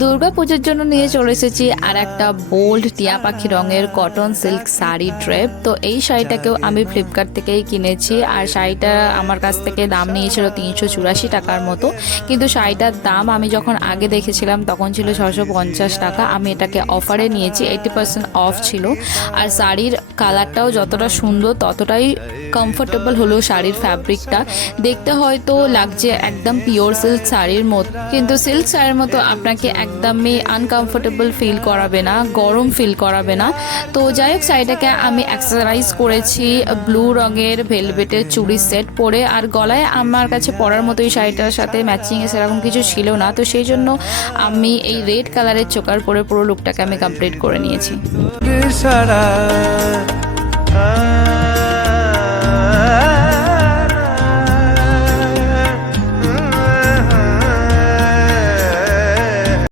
দুর্গা পুজোর জন্য নিয়ে চলে এসেছি আর একটা বোল্ড টিয়া পাখি রঙের কটন সিল্ক শাড়ি ড্রেপ। তো এই শাড়িটাকেও আমি ফ্লিপকার্ট থেকেই কিনেছি আর শাড়িটা আমার কাছ থেকে দাম নিয়েছিল 384 টাকার মতো, কিন্তু শাড়িটার দাম আমি যখন আগে দেখেছিলাম তখন ছিল 650 টাকা। আমি এটাকে অফারে নিয়েছি, 80% অফ ছিল। আর শাড়ির কালারটাও যতটা সুন্দর ততটাই কমফোর্টেবল হলো। শাড়ির ফ্যাব্রিকটা দেখতে হয়তো লাগছে একদম পিওর সিল্ক শাড়ির মতো, কিন্তু সিল্ক শাড়ির মতো আপনাকে একদমই আনকমফোর্টেবল ফিল করাবে না, গরম ফিল করাবে না। তো যাই হোক, শাড়িটাকে আমি অ্যাক্সেসরাইজ করেছি ব্লু রঙের ভেলভেটের চুড়ি সেট পরে। আর গলায় আমার কাছে পরার মতো এই শাড়িটার সাথে ম্যাচিংয়ে সেরকম কিছু ছিল না, তো সেই জন্য আমি এই রেড কালারের চোকার পরে পুরো লুকটাকে আমি কমপ্লিট করে নিয়েছি।